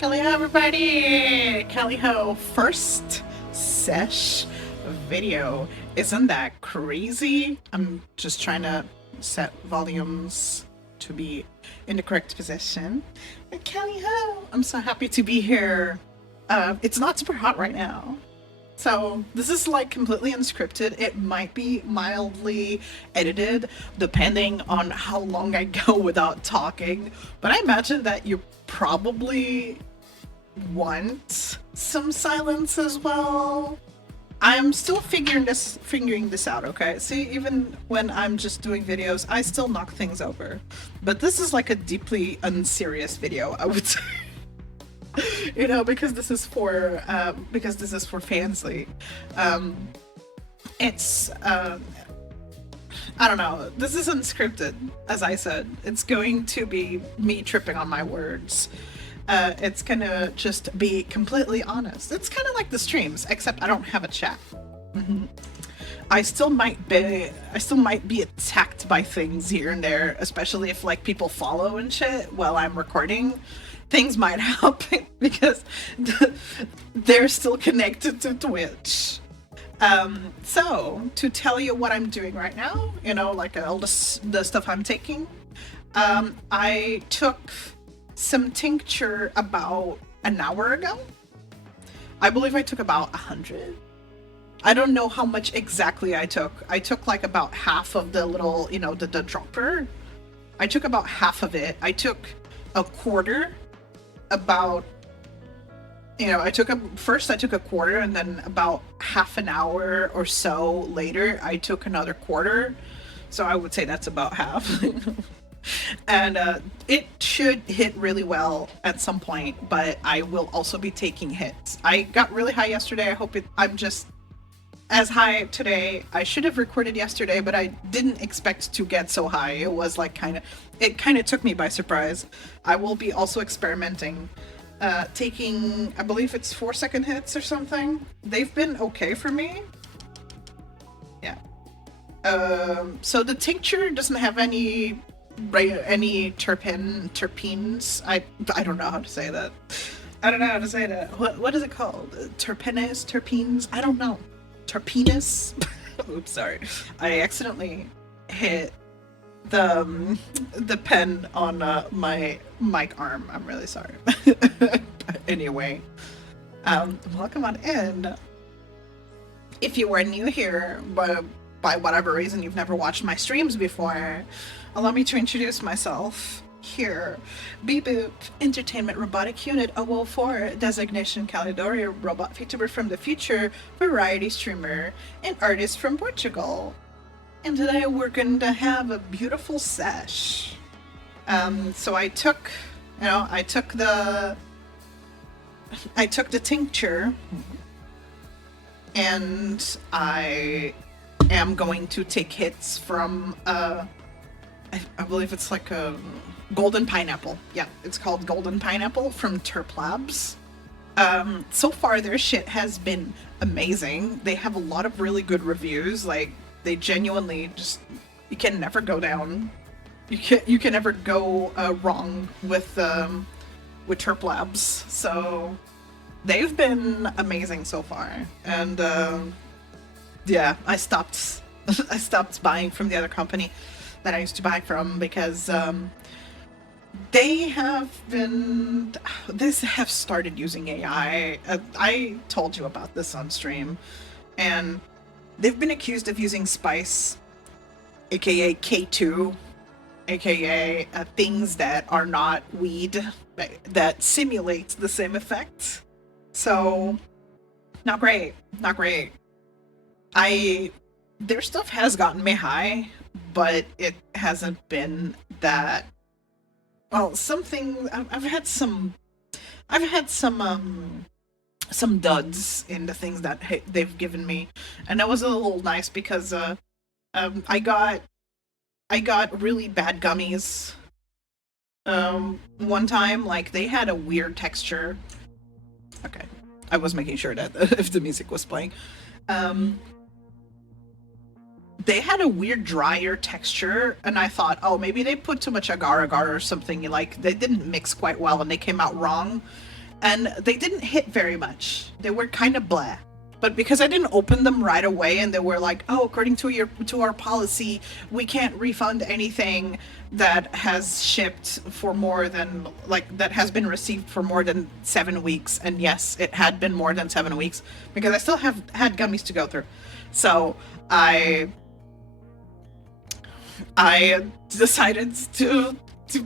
CALI-HO, everybody! CALI-HO first sesh video. Isn't that crazy? I'm just trying to set volumes to be in the correct position. And CALI-HO, I'm so happy to be here. It's not super hot right now. So this is like completely unscripted. It might be mildly edited depending on how long I go without talking. But I imagine that you probably want some silence as well. I'm still figuring this out, okay? See, even when I'm just doing videos, I still knock things over. But this is like a deeply unserious video, I would say. You know, because this is for Fansly. It's I don't know. This is unscripted, as I said. It's going to be me tripping on my words. It's gonna just be completely honest. It's kind of like the streams, except I don't have a chat. I still might be attacked by things here and there, especially if like people follow and shit while I'm recording. Things might happen because they're still connected to Twitch. So to tell you what I'm doing right now, you know, like all the stuff I'm taking, I took some tincture about an hour ago. I believe I took about 100. I don't know how much exactly I took. I took like about half of the little, you know, the dropper. I took about half of it. I took a quarter. About, you know, I took a quarter, and then about half an hour or so later I took another quarter, so I would say that's about half. And it should hit really well at some point, but I will also be taking hits. I got really high yesterday. I'm just as high today. I should have recorded yesterday, but I didn't expect to get so high. It was like it kind of took me by surprise. I will be also experimenting, taking, I believe it's 4-second hits or something. They've been okay for me. Yeah. So the tincture doesn't have any terpenes. I don't know how to say that. What is it called? Terpenes? I don't know. Terpenes? Oops, sorry. I accidentally hit the pen on my mic arm. I'm really sorry. But anyway, welcome on in. If you are new here, but by whatever reason you've never watched my streams before, allow me to introduce myself. Here, Beboop, Entertainment Robotic Unit 004, designation Caledoria, robot VTuber from the future, variety streamer, and artist from Portugal. And today we're going to have a beautiful sesh. So I took the tincture, and I am going to take hits from I believe it's like a golden pineapple. Yeah, it's called golden pineapple from Terp Labs. So far their shit has been amazing. They have a lot of really good reviews. Like, they genuinely just, you can never go down. You can never go wrong with Terp Labs. So they've been amazing so far. And yeah, I stopped buying from the other company that I used to buy from because they have started using AI. I told you about this on stream, and they've been accused of using spice, aka K2, aka things that are not weed, that simulate the same effect. So, not great. Their stuff has gotten me high, but it hasn't been that. Well, I've had some duds in the things that they've given me, and that was a little nice because I got really bad gummies one time. Like, they had a weird texture. Okay, I was making sure that if the music was playing. They had a weird drier texture, and I thought, oh, maybe they put too much agar agar or something. Like, they didn't mix quite well and they came out wrong. and they didn't hit very much. They were kind of blah. But because I didn't open them right away, and they were like, "Oh, according to our policy, we can't refund anything that has shipped for more than that has been received for more than 7 weeks." And yes, it had been more than 7 weeks because I still have had gummies to go through. So I decided to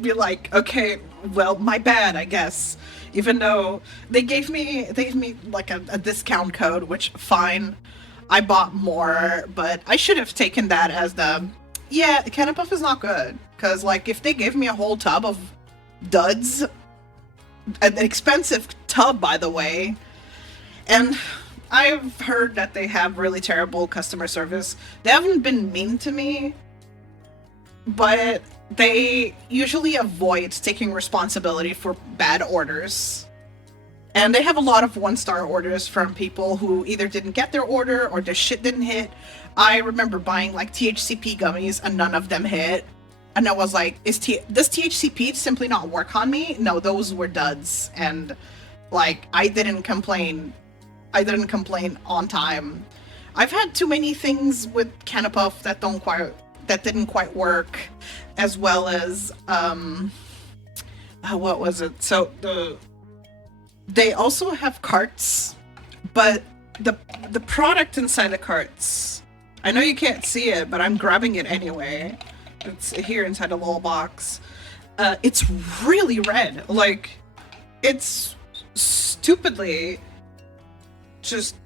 be like, okay, well, my bad, I guess. Even though they gave me like a discount code, which fine, I bought more, but I should have taken that as yeah, Canada Puff is not good, because like if they gave me a whole tub of duds, an expensive tub by the way, and I've heard that they have really terrible customer service. They haven't been mean to me, but they usually avoid taking responsibility for bad orders. And they have a lot of one-star orders from people who either didn't get their order or their shit didn't hit. I remember buying like THCP gummies and none of them hit. And I was like, does THCP simply not work on me? No, those were duds. And like, I didn't complain on time. I've had too many things with Canada Puff that didn't quite work, as well as what was it? So they also have carts, but the product inside the carts, I know you can't see it, but I'm grabbing it anyway. It's here inside a little box. It's really red. Like, it's stupidly just,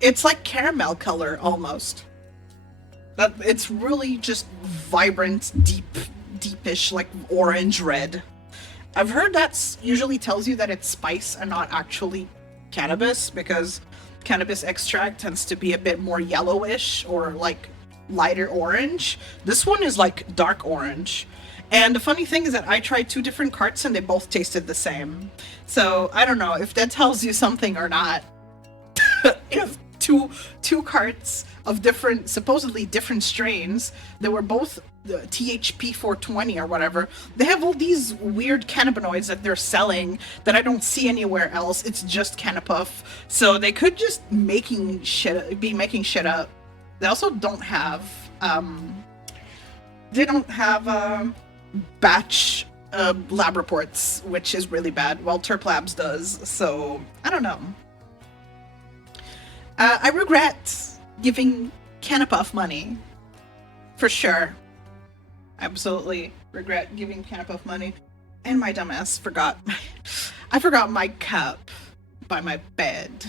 it's like caramel color almost. But it's really just vibrant, deepish, like orange red. I've heard that usually tells you that it's spice and not actually cannabis, because cannabis extract tends to be a bit more yellowish or like lighter orange. This one is like dark orange. And the funny thing is that I tried 2 different carts and they both tasted the same. So I don't know if that tells you something or not. If two carts of supposedly different strains that were both THP 420 or whatever, they have all these weird cannabinoids that they're selling that I don't see anywhere else. It's just Canada Puff, so they could just be making shit up. They also don't have batch lab reports, which is really bad. Well, Terp Labs does, so I don't know. I regret giving Canada Puff money. For sure. Absolutely regret giving Canada Puff money. And my dumbass forgot my cup by my bed.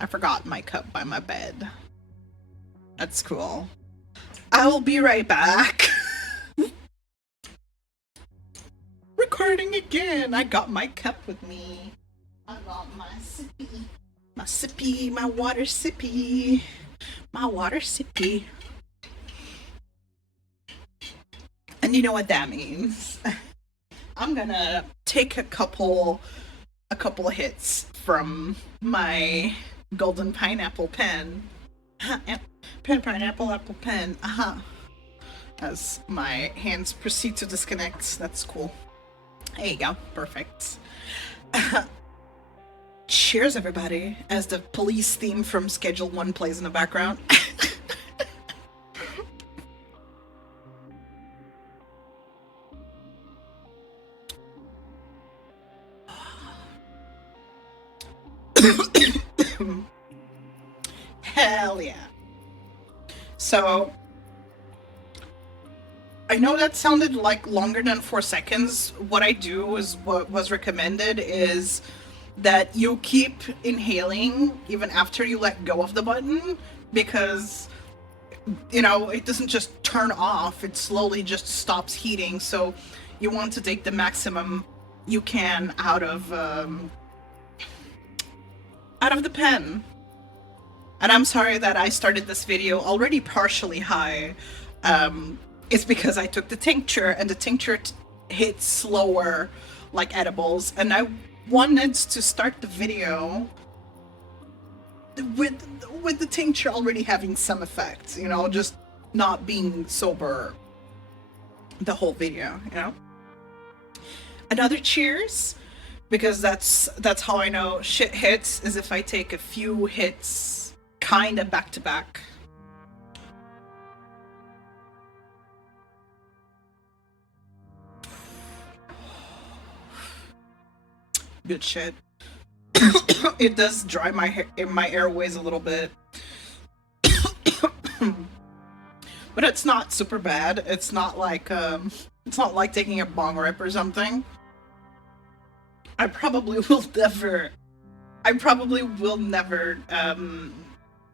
I forgot my cup by my bed. That's cool. I'll be right back. Recording again. I got my cup with me. I got my sippy, my water sippy. And you know what that means. I'm gonna take a couple hits from my golden pineapple pen. Pineapple apple pen. As my hands proceed to disconnect. That's cool. There you go. Perfect. Cheers, everybody, as the police theme from Schedule 1 plays in the background. Hell yeah. So, I know that sounded like longer than 4 seconds. What I do is what was recommended is that you keep inhaling even after you let go of the button, because it doesn't just turn off, it slowly just stops heating. So you want to take the maximum you can out of the pen. And I'm sorry that I started this video already partially high. It's because I took the tincture, and the tincture hits slower like edibles, and I wanted to start the video with the tincture already having some effect, just not being sober the whole video, Another cheers because that's how I know shit hits, is if I take a few hits kind of back to back. Good shit. It does dry my airways a little bit, but it's not super bad. It's not like taking a bong rip or something. I probably will never I probably will never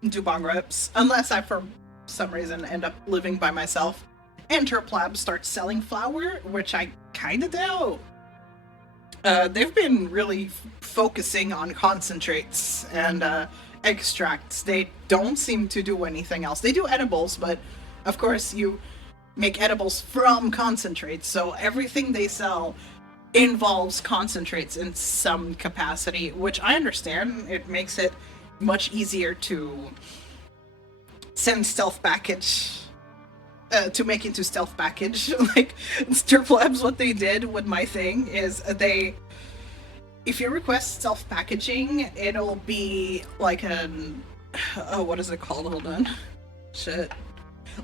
do bong rips unless I, for some reason, end up living by myself and Terplab starts selling flour, which I kind of doubt. They've been really focusing on concentrates and extracts. They don't seem to do anything else. They do edibles, but of course you make edibles from concentrates, so everything they sell involves concentrates in some capacity, which I understand. It makes it much easier to send stealth package, to make into stealth package. Like Stirp Labs, what they did with my thing is if you request stealth packaging, it'll be like an, oh, what is it called? Hold on. Shit.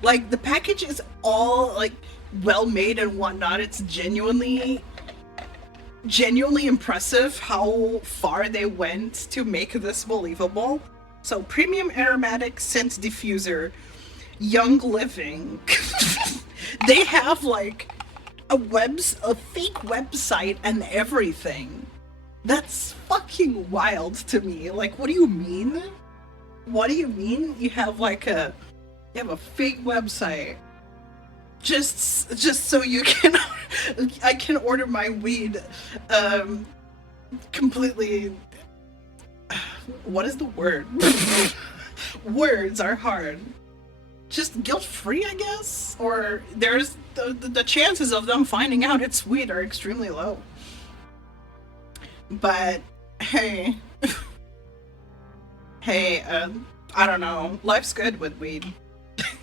Like the package is all like well made and whatnot. It's genuinely impressive how far they went to make this believable. So premium aromatic scent diffuser, Young Living. They have like a fake website and everything. That's fucking wild to me. Like, what do you mean? What do you mean you have a fake website? Just so you can I can order my weed completely, what is the word? Words are hard. Just guilt-free, I guess? Or there's the chances of them finding out it's weed are extremely low. But hey, hey, I don't know. Life's good with weed.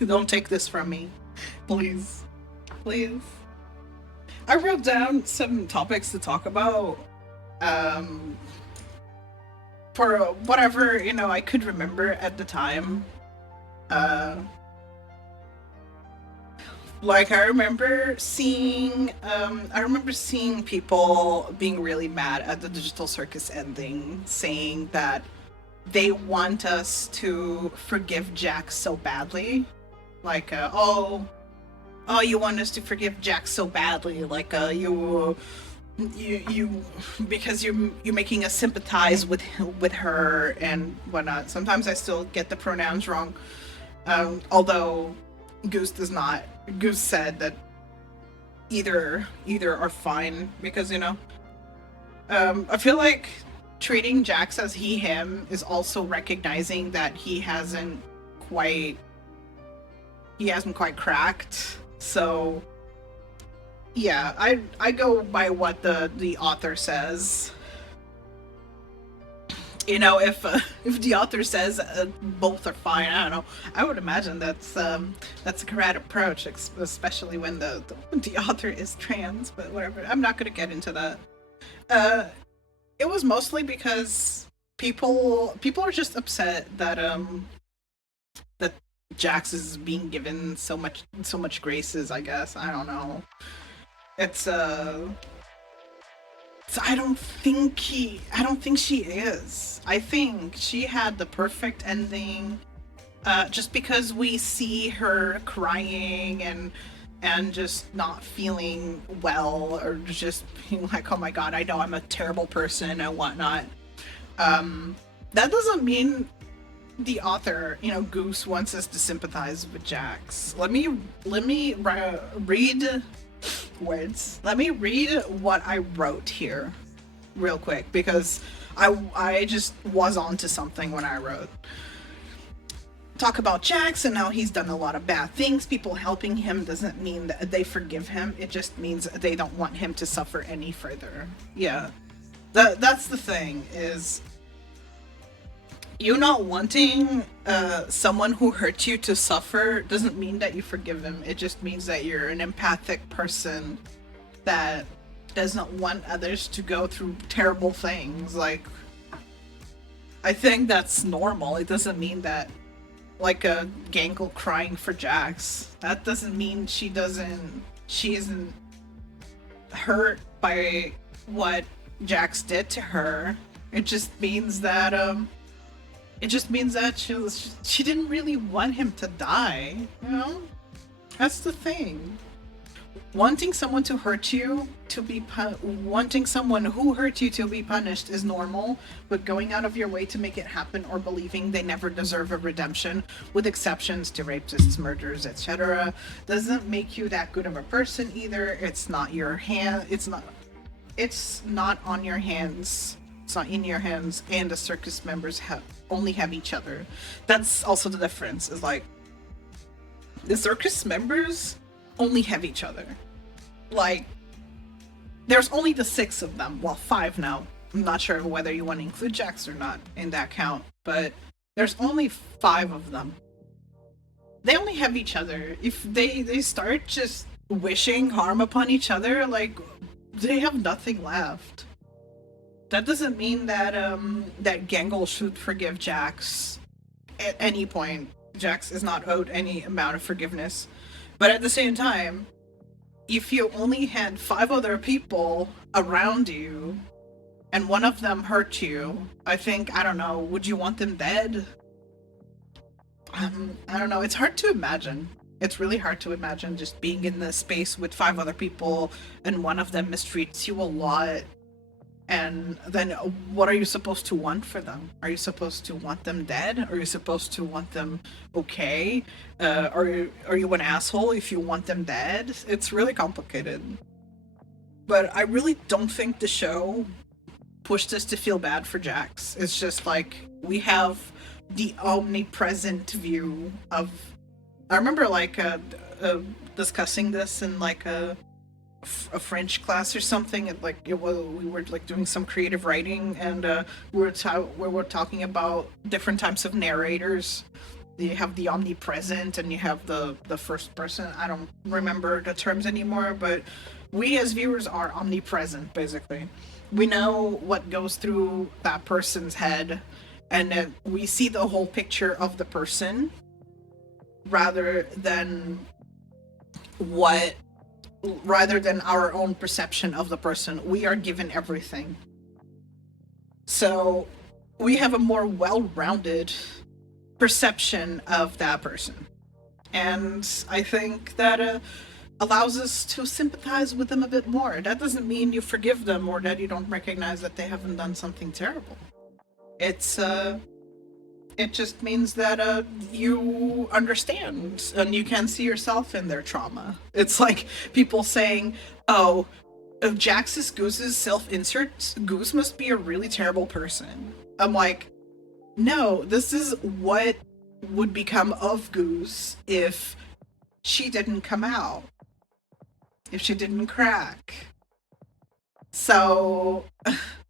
Don't take this from me. Please. Please. I wrote down some topics to talk about. For whatever, I could remember at the time. Like I remember seeing people being really mad at the Digital Circus ending, saying that they want us to forgive Jack so badly. Like, oh, you want us to forgive Jack so badly, like you because you're making us sympathize with her and whatnot. Sometimes I still get the pronouns wrong, although Goose does not. Goose said that either are fine, because I feel like treating Jax as he him is also recognizing that he hasn't quite cracked. So yeah, I go by what the author says. If the author says both are fine, I don't know. I would imagine that's a correct approach, especially when the author is trans. But whatever, I'm not going to get into that. It was mostly because people are just upset that that Jax is being given so much graces, I guess. I don't know. It's so I don't think she is. I think she had the perfect ending. Just because we see her crying and just not feeling well, or just being like, oh my god, I know I'm a terrible person and whatnot. That doesn't mean the author, Goose, wants us to sympathize with Jax. Let me read words. Let me read what I wrote here real quick, because I just was onto something when I wrote. Talk about Jax and how he's done a lot of bad things. People helping him doesn't mean that they forgive him. It just means they don't want him to suffer any further. Yeah. That's the thing, is you not wanting someone who hurt you to suffer doesn't mean that you forgive him. It just means that you're an empathic person that doesn't want others to go through terrible things. Like, I think that's normal. It doesn't mean that, like, a Gangle crying for Jax, that doesn't mean she isn't hurt by what Jax did to her. It just means that she didn't really want him to die, you know? That's the thing. Wanting someone to hurt you to be wanting someone who hurt you to be punished is normal, but going out of your way to make it happen or believing they never deserve a redemption, with exceptions to rapists, murderers, etc., doesn't make you that good of a person either. It's not your hand. It's not on your hands. It's not in your hands, and the circus members only have each other. That's also the difference. Is like the circus members only have each other. Like, there's only the 6 of them. Well, 5 now. I'm not sure whether you want to include Jax or not in that count, but there's only 5 of them. They only have each other. If they start just wishing harm upon each other, like, they have nothing left. That doesn't mean that that Gangle should forgive Jax at any point. Jax is not owed any amount of forgiveness. But at the same time, if you only had 5 other people around you and one of them hurt you, I don't know, would you want them dead? I don't know, it's hard to imagine. It's really hard to imagine just being in the space with 5 other people and one of them mistreats you a lot. And then what are you supposed to want for them? Are you supposed to want them dead? Are you supposed to want them okay? Are you an asshole if you want them dead? It's really complicated. But I really don't think the show pushed us to feel bad for Jax. It's just like, we have the omnipresent view of... I remember like discussing this in like a French class or something. We were like doing some creative writing, and we were talking about different types of narrators. You have the omnipresent and you have the first person. I don't remember the terms anymore, but we as viewers are omnipresent, basically. We know what goes through that person's head, and then we see the whole picture of the person rather than our own perception of the person. We are given everything. So we have a more well-rounded perception of that person. And I think that allows us to sympathize with them a bit more. That doesn't mean you forgive them or that you don't recognize that they haven't done something terrible. It just means that you understand and you can see yourself in their trauma. It's like people saying, oh, if Jax is Goose's self-insert, Goose must be a really terrible person. I'm like, no, this is what would become of Goose if she didn't come out. If she didn't crack. So,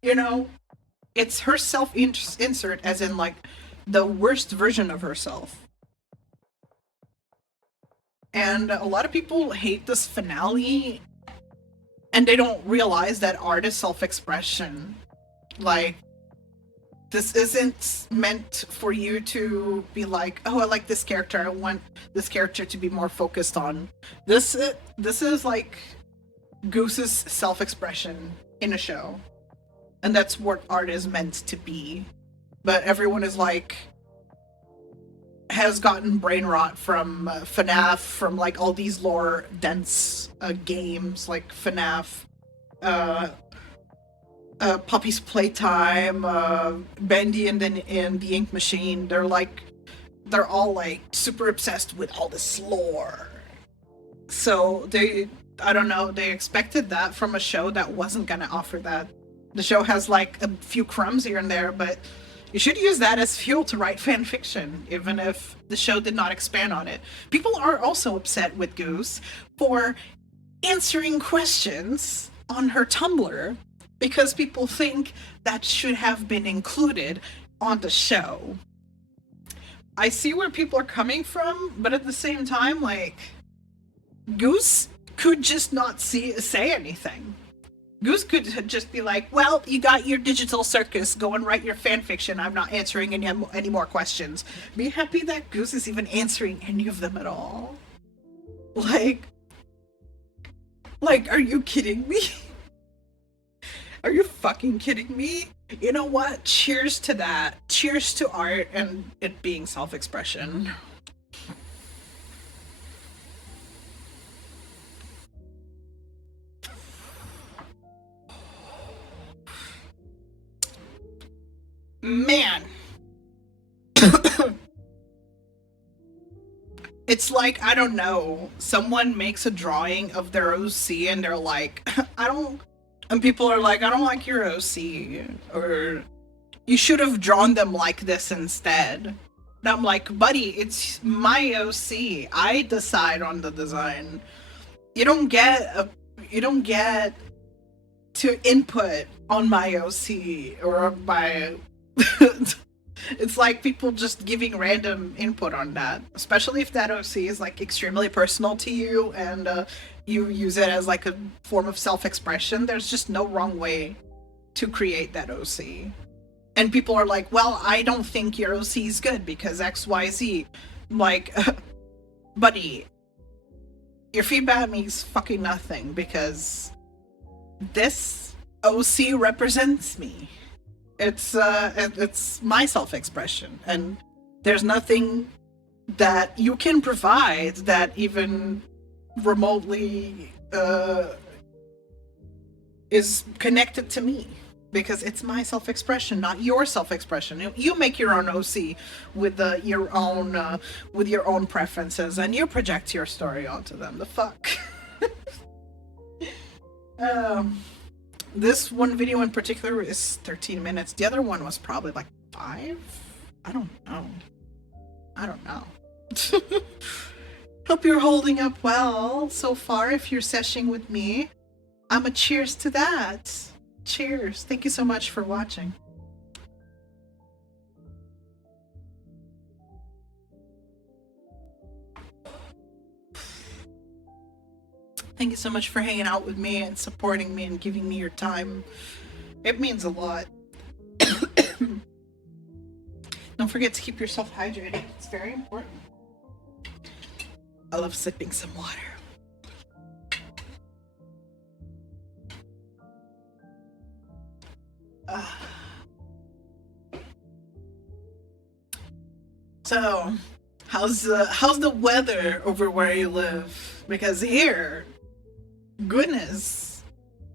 you know, it's her self-insert as in like the worst version of herself. And a lot of people hate this finale, and they don't realize that art is self-expression. Like, this isn't meant for you to be like, oh, I like this character, I want this character to be more focused on. This is like Goose's self-expression in a show. And that's what art is meant to be. But everyone is like, has gotten brain rot from FNAF, from like all these lore dense games like FNAF, Puppy's Playtime, Bendy and the Ink Machine. They're all like super obsessed with all this lore. So I don't know, they expected that from a show that wasn't gonna offer that. The show has like a few crumbs here and there, but you should use that as fuel to write fan fiction, even if the show did not expand on it. People are also upset with Goose for answering questions on her Tumblr because people think that should have been included on the show. I see where people are coming from, but at the same time, like, Goose could just not say anything. Goose could just be like, well, you got your digital circus, go and write your fan fiction. I'm not answering any more questions. Be happy that Goose is even answering any of them at all. Like, are you kidding me? Are you fucking kidding me? You know what? Cheers to that. Cheers to art and it being self-expression. Man. It's like, I don't know, someone makes a drawing of their OC and they're like, I don't, and people are like, I don't like your OC, or you should have drawn them like this instead. And I'm like, buddy, it's my OC. I decide on the design. You don't get to input on my OC or my it's like people just giving random input on that, especially if that OC is like extremely personal to you and you use it as like a form of self-expression. There's just no wrong way to create that OC. And people are like, well, I don't think your OC is good because XYZ. I'm like, buddy, your feedback means fucking nothing because this OC represents me. It's my self-expression, and there's nothing that you can provide that even remotely is connected to me, because it's my self-expression, not your self-expression. You make your own OC with your own preferences, and you project your story onto them. The fuck. This one video in particular is 13 minutes. The other one was probably like 5? I don't know. Hope you're holding up well so far if you're seshing with me. I'm a cheers to that. Cheers. Thank you so much for watching. Thank you so much for hanging out with me and supporting me and giving me your time. It means a lot. Don't forget to keep yourself hydrated. It's very important. I love sipping some water. So, how's the weather over where you live? Because here, goodness,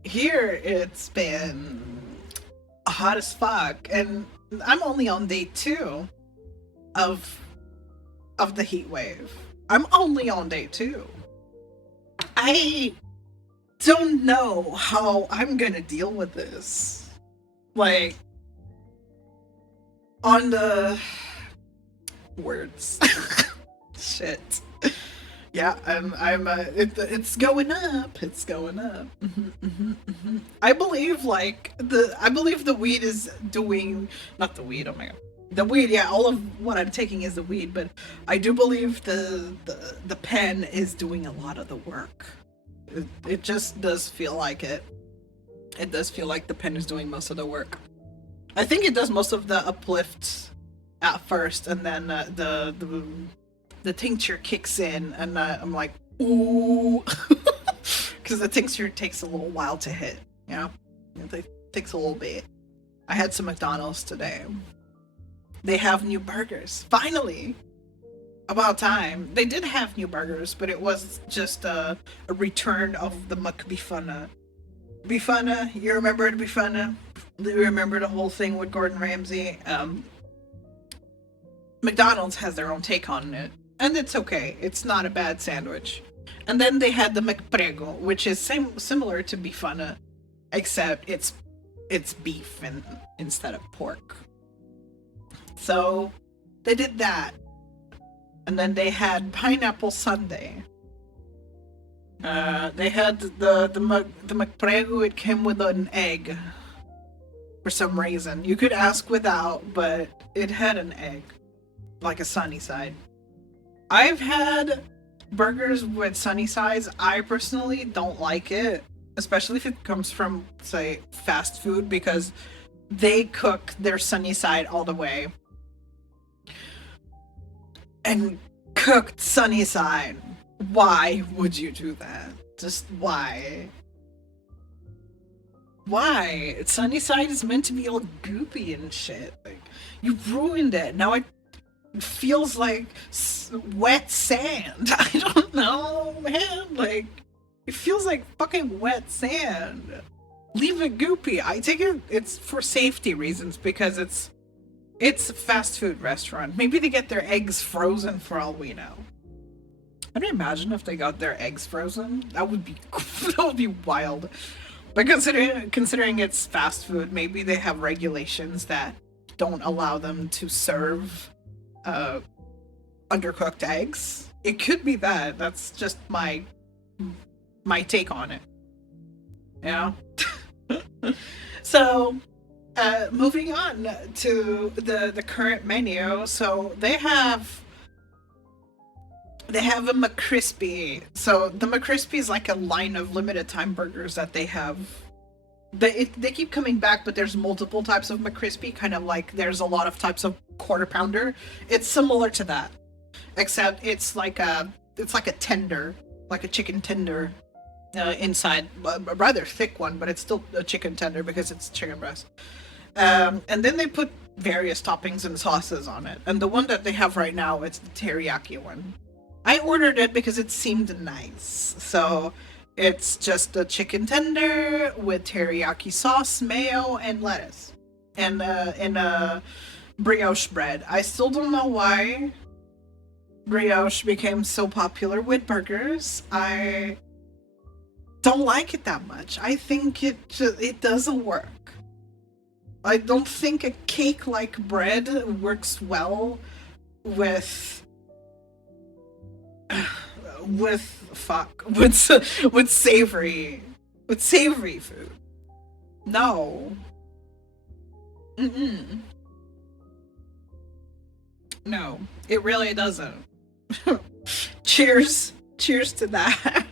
here it's been hot as fuck, and I'm only on day 2 of the heat wave. I'm only on day 2. I don't know how I'm gonna deal with this. Like, on the words. Shit. Yeah, it's going up. It's going up. I believe the weed is doing, not the weed. Oh my god, the weed. Yeah, all of what I'm taking is the weed, but I do believe the pen is doing a lot of the work. It just does feel like it. It does feel like the pen is doing most of the work. I think it does most of the uplift at first, and then the tincture kicks in, and I'm like, ooh, because the tincture takes a little while to hit. You know, it takes a little bit. I had some McDonald's today. They have new burgers. Finally, about time. They did have new burgers, but it was just a return of the McBeefana. Beefana, you remember the Beefana? You remember the whole thing with Gordon Ramsay? McDonald's has their own take on it, and it's okay. It's not a bad sandwich. And then they had the McPrego, which is similar to Beefana, except it's beef instead of pork. So they did that, and then they had pineapple sundae. They had the McPrego. It came with an egg for some reason. You could ask without, but it had an egg, like a sunny side. I've had burgers with sunny sides. I personally don't like it. especially if it comes from, say, fast food, because they cook their sunny side all the way. And cooked sunny side. Why would you do that? Just why? Why? Sunny side is meant to be all goopy and shit. Like, you ruined it. Now it feels like wet sand. I don't know, man. Like, it feels like fucking wet sand. Leave it goopy. I take it's for safety reasons, because it's a fast food restaurant. Maybe they get their eggs frozen for all we know. Can you imagine if they got their eggs frozen? That would be that would be wild. But considering it's fast food, maybe they have regulations that don't allow them to serve undercooked eggs. It could be that. That's just my take on it. You know? So, moving on to the current menu. So they have a McCrispy. So the McCrispy is like a line of limited time burgers that they have. They keep coming back, but there's multiple types of McCrispy. Kind of like there's a lot of types of quarter pounder. It's similar to that, except it's like a tender, like a chicken tender. Inside, a rather thick one, but it's still a chicken tender because it's chicken breast. And then they put various toppings and sauces on it. And the one that they have right now, it's the teriyaki one. I ordered it because it seemed nice. So it's just a chicken tender with teriyaki sauce, mayo, and lettuce. And a brioche bread. I still don't know why brioche became so popular with burgers. I don't like it that much. I think it doesn't work. I don't think a cake like bread works well with savory food. No. Mm-mm. No, it really doesn't. Cheers to that.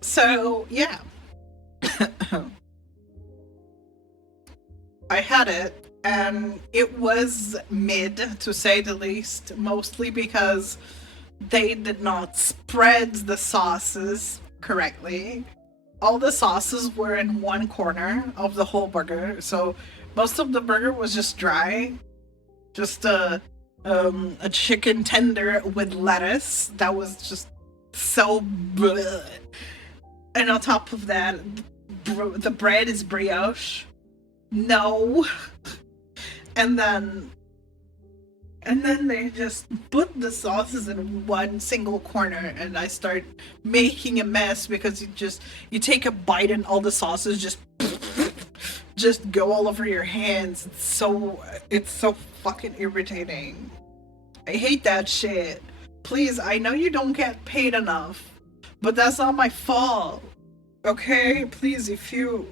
So, yeah. I had it, and it was mid, to say the least, mostly because they did not spread the sauces correctly. All the sauces were in one corner of the whole burger, so most of the burger was just dry. Just a chicken tender with lettuce that was just so bleh. And on top of that, the bread is brioche. No. And then they just put the sauces in one single corner, and I start making a mess because you take a bite and all the sauces just go all over your hands. It's so fucking irritating. I hate that shit. Please, I know you don't get paid enough, but that's not my fault. Okay? Please, if you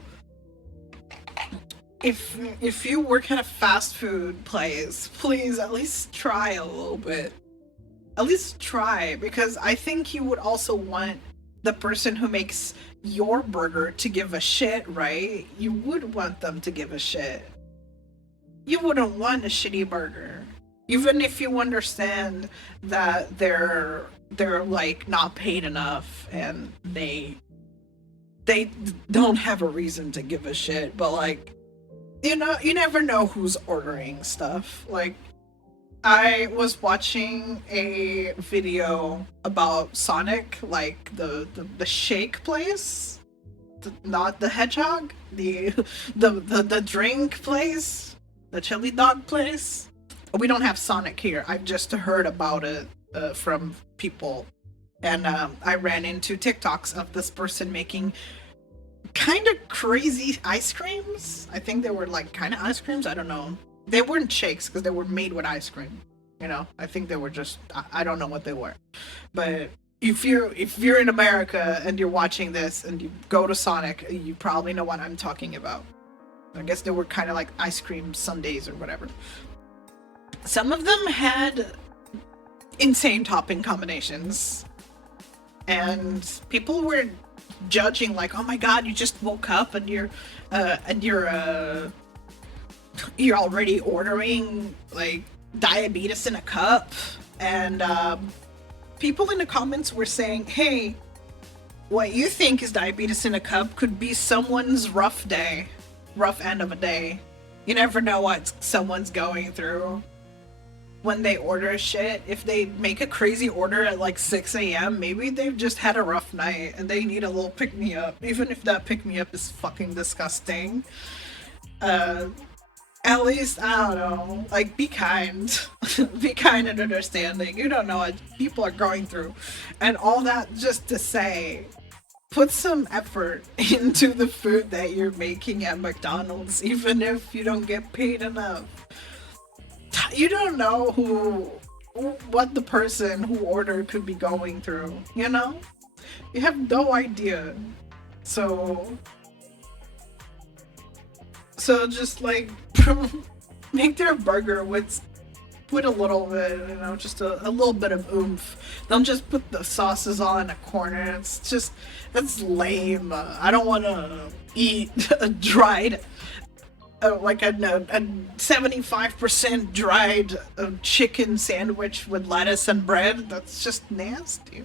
work at a fast food place, please at least try a little bit. At least try, because I think you would also want the person who makes your burger to give a shit, right? You would want them to give a shit. You wouldn't want a shitty burger. Even if you understand that they're like not paid enough and they don't have a reason to give a shit, but like, you know, you never know who's ordering stuff. Like, I was watching a video about Sonic, like the shake place, not the hedgehog, the drink place, the chili dog place. We don't have Sonic here. I've just heard about it from people, and I ran into TikToks of this person making kind of crazy ice creams. I think they were like kind of ice creams. I don't know. They weren't shakes because they were made with ice cream. You know, I think they were just, I don't know what they were. But if you're in America and you're watching this and you go to Sonic, you probably know what I'm talking about. I guess they were kind of like ice cream sundaes or whatever. Some of them had insane topping combinations, and people were judging like, "Oh my god, you just woke up and you're already ordering like diabetes in a cup." And people in the comments were saying, "Hey, what you think is diabetes in a cup could be someone's rough day, rough end of a day. You never know what someone's going through when they order shit. If they make a crazy order at like 6 a.m., maybe they've just had a rough night and they need a little pick me up, even if that pick me up is fucking disgusting. At least, I don't know, like, be kind. Be kind and understanding. You don't know what people are going through. And all that just to say, put some effort into the food that you're making at McDonald's, even if you don't get paid enough. You don't know what the person who ordered could be going through, you know? You have no idea. So just like make their burger with put a little bit, you know, just a little bit of oomph. Don't just put the sauces all in a corner. That's lame. I don't want to eat a dried, like a 75% dried chicken sandwich with lettuce and bread. That's just nasty.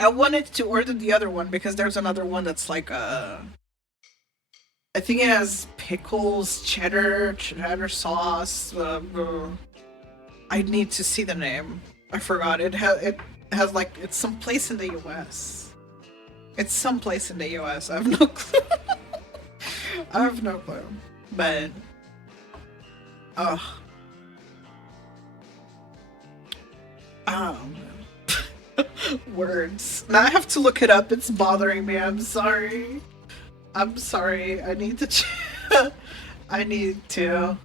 I wanted to order the other one because there's another one that's like I think it has pickles, cheddar sauce. I need to see the name. I forgot. It has like, it's someplace in the U.S. It's someplace in the U.S. I have no clue. I have no clue. But words. Now I have to look it up. It's bothering me. I'm sorry. I need to. I need to.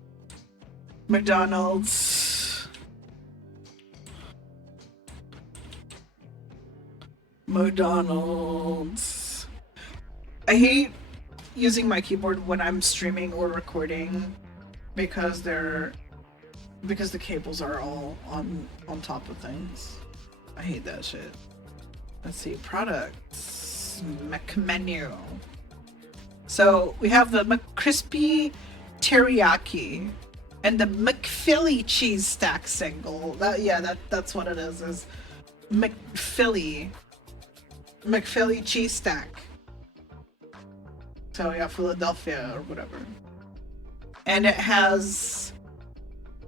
McDonald's. I hate using my keyboard when I'm streaming or recording because the cables are all on top of things. I hate that shit. Let's see, products, menu. So we have the McCrispy Teriyaki and the McPhilly cheese stack single. That's what it is McPhilly cheese stack. So yeah, Philadelphia or whatever. And it has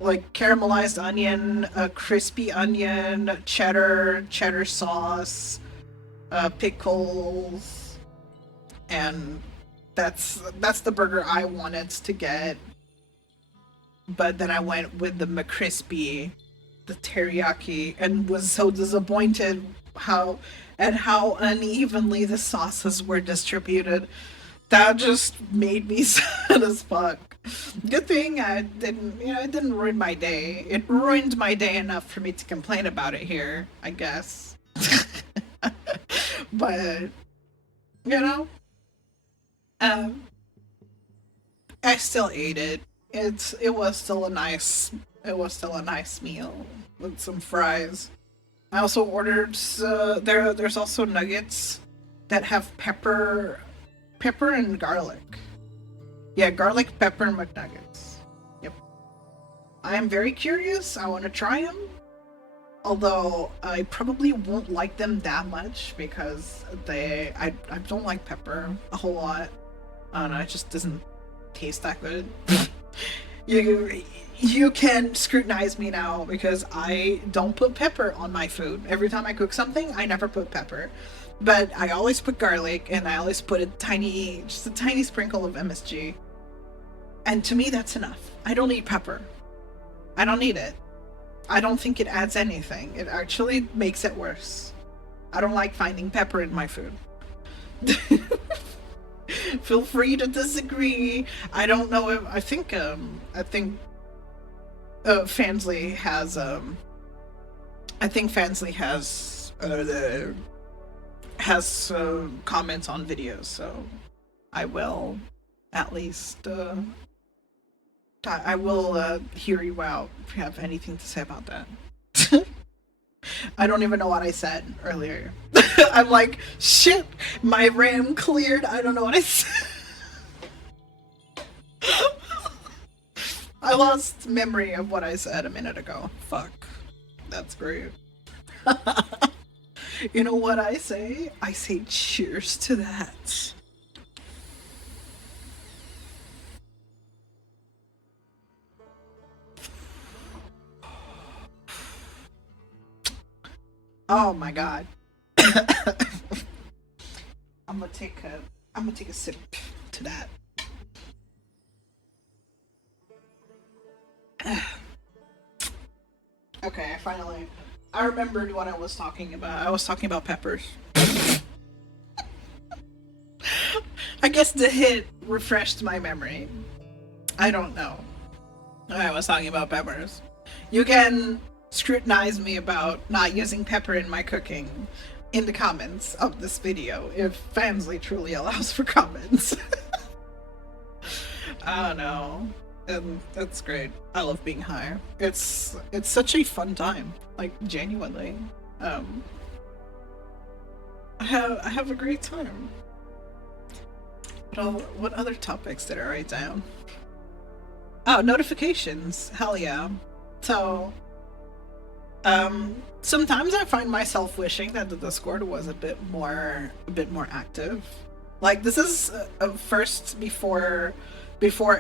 like caramelized onion, a crispy onion, cheddar sauce, pickles, and that's the burger I wanted to get. But then I went with the McCrispy, the teriyaki, and was so disappointed how unevenly the sauces were distributed. That just made me sad as fuck. Good thing it didn't ruin my day. It ruined my day enough for me to complain about it here, I guess. But, you know, I still ate it. It was still a nice meal with some fries. I also ordered there's also nuggets that have pepper and garlic. Yeah, garlic pepper McNuggets. Yep. I am very curious. I want to try them. Although I probably won't like them that much because I don't like pepper a whole lot. I don't know, it just doesn't taste that good. You can scrutinize me now because I don't put pepper on my food. Every time I cook something, I never put pepper. But I always put garlic, and I always put just a tiny sprinkle of MSG. And to me, that's enough. I don't need pepper. I don't need it. I don't think it adds anything. It actually makes it worse. I don't like finding pepper in my food. Feel free to disagree. I don't know if I think Fansly has has comments on videos, so I will at least. I will hear you out if you have anything to say about that. I don't even know what I said earlier. I'm like, shit, my RAM cleared. I don't know what I said. I lost memory of what I said a minute ago. Fuck. That's great. You know what I say? I say cheers to that. Oh my god. I'm gonna take a sip to that. Okay, I remembered what I was talking about. I was talking about peppers. I guess the hit refreshed my memory. I don't know. I was talking about peppers. You can scrutinize me about not using pepper in my cooking in the comments of this video if Famsly truly allows for comments. I don't know. And that's great. I love being high. It's such a fun time. Like genuinely. Um I have a great time. What other topics did I write down? Oh, notifications. Hell yeah. So sometimes I find myself wishing that the Discord was a bit more active. Like this is first before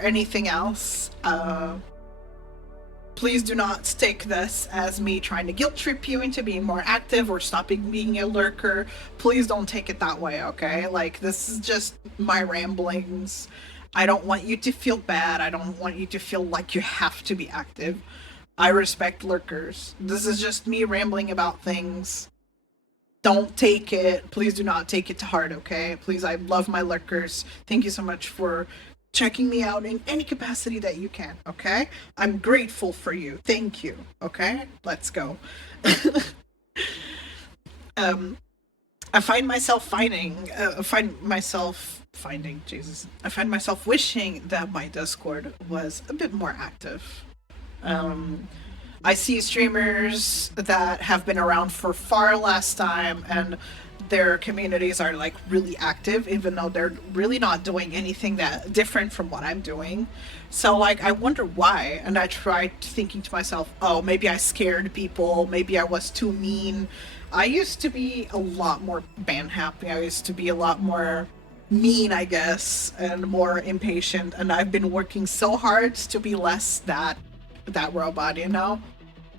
anything else. Please do not take this as me trying to guilt trip you into being more active or stopping being a lurker. Please don't take it that way, okay? Like this is just my ramblings. I don't want you to feel bad. I don't want you to feel like you have to be active. I respect lurkers. This is just me rambling about things. Don't take it. Please do not take it to heart, okay? Please, I love my lurkers. Thank you so much for checking me out in any capacity that you can, okay? I'm grateful for you. Thank you, okay? Let's go. um, I find myself Jesus. I find myself wishing that my Discord was a bit more active. Um, I see streamers that have been around for far less time and their communities are like really active even though they're really not doing anything that different from what I'm doing. So like I wonder why, and I tried thinking to myself, oh, maybe I scared people, maybe I was too mean. I used to be a lot more ban happy. I used to be a lot more mean, I guess, and more impatient, and I've been working so hard to be less that robot, you know?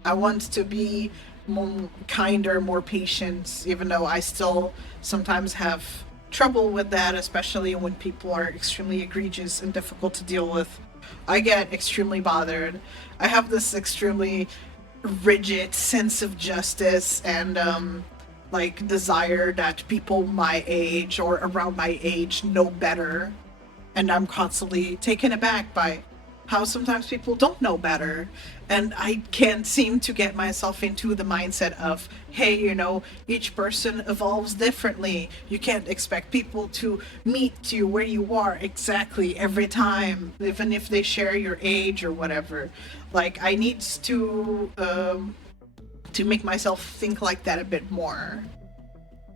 I want to be more kinder, more patient, even though I still sometimes have trouble with that, especially when people are extremely egregious and difficult to deal with. I get extremely bothered. I have this extremely rigid sense of justice and like desire that people my age or around my age know better, and I'm constantly taken aback by how sometimes people don't know better. And I can't seem to get myself into the mindset of, hey, you know, each person evolves differently. You can't expect people to meet you where you are exactly every time, even if they share your age or whatever. Like, I need to make myself think like that a bit more.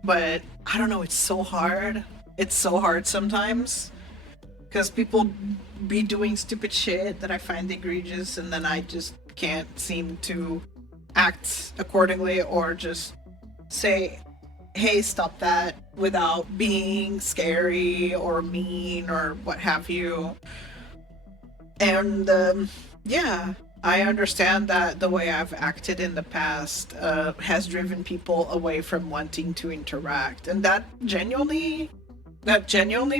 But I don't know, it's so hard. It's so hard sometimes because people be doing stupid shit that I find egregious, and then I just can't seem to act accordingly or just say, hey, stop that, without being scary or mean or what have you. And yeah, I understand that the way I've acted in the past has driven people away from wanting to interact, and that genuinely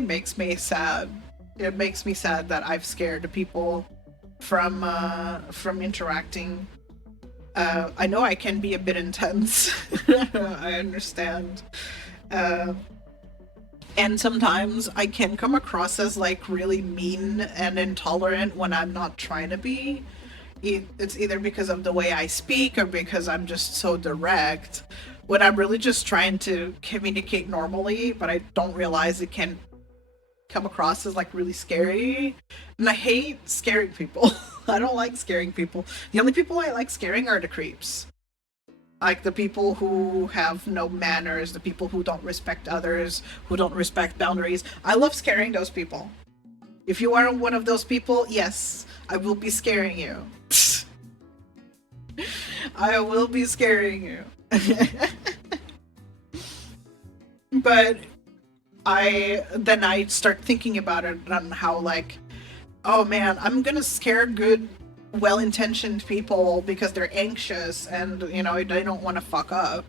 makes me sad. It makes me sad that I've scared people from interacting. I know I can be a bit intense. I understand. Uh, and sometimes I can come across as like really mean and intolerant when I'm not trying to be. It's either because of the way I speak or because I'm just so direct. When I'm really just trying to communicate normally, but I don't realize it can come across as like really scary, and I hate scaring people. I don't like scaring people. The only people I like scaring are the creeps. Like the people who have no manners, the people who don't respect others, who don't respect boundaries. I love scaring those people. If you are one of those people, yes, I will be scaring you. I will be scaring you. But I start thinking about it on how like, oh man, I'm gonna scare good, well-intentioned people because they're anxious and they don't want to fuck up.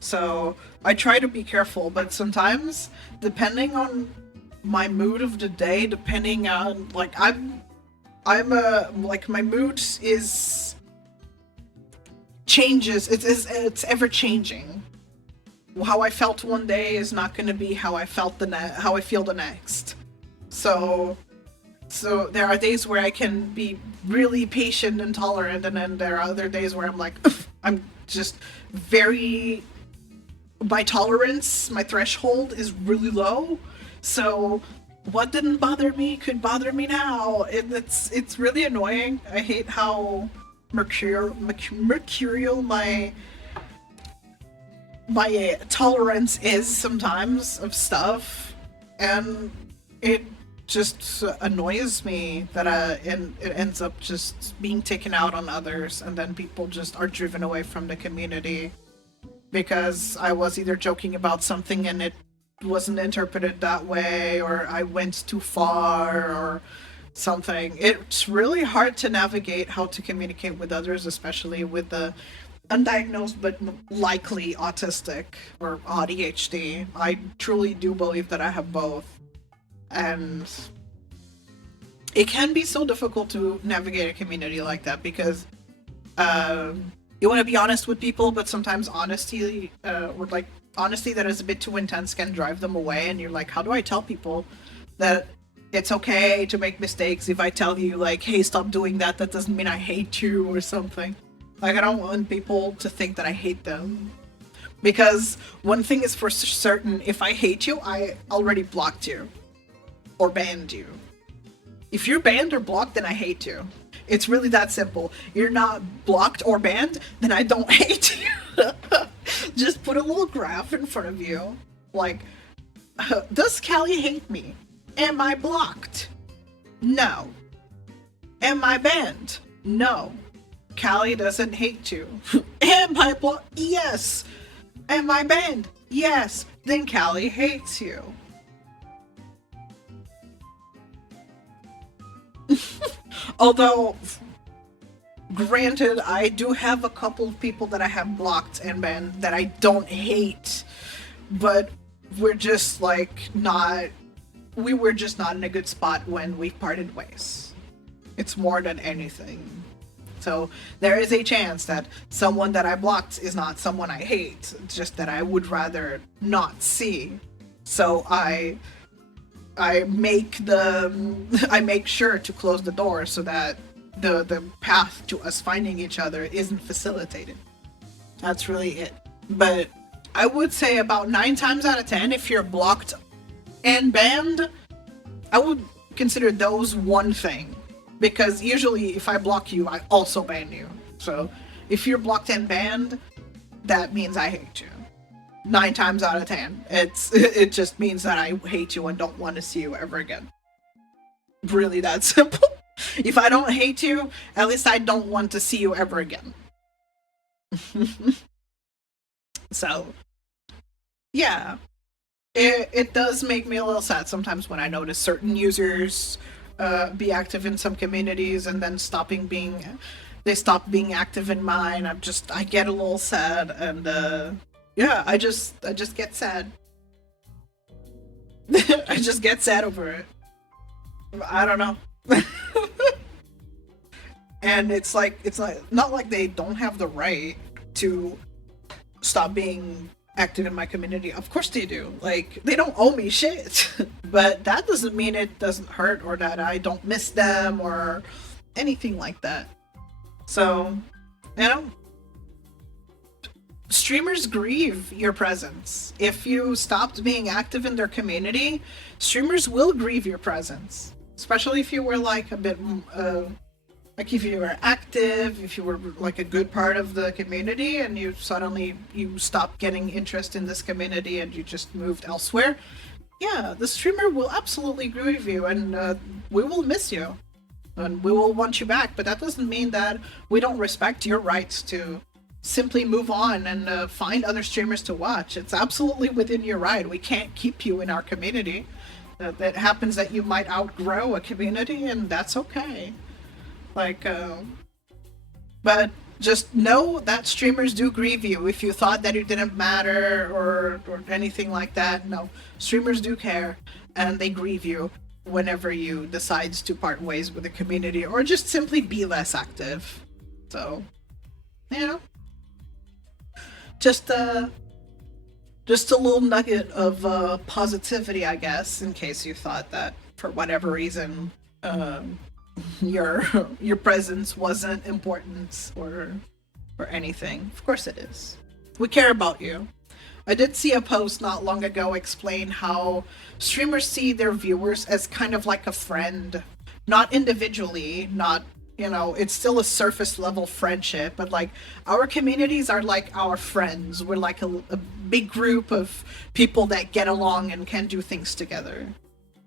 So I try to be careful, but sometimes depending on my mood of the day, depending on like I'm like my mood is changes. It's ever changing. How I felt one day is not going to be how I feel the next. So there are days where I can be really patient and tolerant, and then there are other days where I'm like, I'm just very, my tolerance, my threshold is really low. So what didn't bother me could bother me now. It's really annoying. I hate how mercurial my tolerance is sometimes of stuff, and it just annoys me that and it ends up just being taken out on others, and then people just are driven away from the community because I was either joking about something and it wasn't interpreted that way, or I went too far or something. It's really hard to navigate how to communicate with others, especially with the undiagnosed but likely autistic or ADHD. I truly do believe that I have both. And it can be so difficult to navigate a community like that because you want to be honest with people, but sometimes honesty honesty that is a bit too intense can drive them away, and you're like, how do I tell people that it's okay to make mistakes? If I tell you like, hey, stop doing that, that doesn't mean I hate you or something. Like, I don't want people to think that I hate them. Because one thing is for certain, if I hate you, I already blocked you. Or banned you. If you're banned or blocked, then I hate you. It's really that simple. You're not blocked or banned, then I don't hate you. Just put a little graph in front of you. Like, does Callie hate me? Am I blocked? No. Am I banned? No. Callie doesn't hate you. Am I blocked? Yes. Am I banned? Yes. Then Callie hates you. Although, granted, I do have a couple of people that I have blocked and banned that I don't hate, but we're just like we were just not in a good spot when we parted ways. It's more than anything. So there is a chance that someone that I blocked is not someone I hate. It's just that I would rather not see. So I make sure to close the door so that the path to us finding each other isn't facilitated. That's really it. But I would say about 9 times out of 10, if you're blocked and banned, I would consider those one thing. Because usually if I block you, I also ban you. So if you're blocked and banned, that means I hate you. 9 times out of 10. It just means that I hate you and don't want to see you ever again. Really that simple. If I don't hate you, at least I don't want to see you ever again. So, yeah. It does make me a little sad sometimes when I notice certain users be active in some communities and then they stop being active in mine. I get a little sad, and yeah, I just get sad. I just get sad over it. I don't know. And it's like not like they don't have the right to stop being active in my community. Of course they do. Like, they don't owe me shit. But that doesn't mean it doesn't hurt or that I don't miss them or anything like that. So, streamers grieve your presence. If you stopped being active in their community, streamers will grieve your presence. Especially if you were like a bit, like if you were active, if you were like a good part of the community, and you suddenly you stopped getting interest in this community and you just moved elsewhere. Yeah, the streamer will absolutely grieve you, and we will miss you, and we will want you back. But that doesn't mean that we don't respect your rights to simply move on and find other streamers to watch. It's absolutely within your right. We can't keep you in our community. That happens that you might outgrow a community, and that's okay. Like, but just know that streamers do grieve you. If you thought that it didn't matter or anything like that, no, streamers do care, and they grieve you whenever you decide to part ways with the community or just simply be less active. So, you know, just a little nugget of positivity, I guess, in case you thought that for whatever reason your your presence wasn't important or anything. Of course it is. We care about you. I did see a post not long ago explain how streamers see their viewers as kind of like a friend, not individually, not, you know, it's still a surface level friendship, but like our communities are like our friends. We're like a big group of people that get along and can do things together.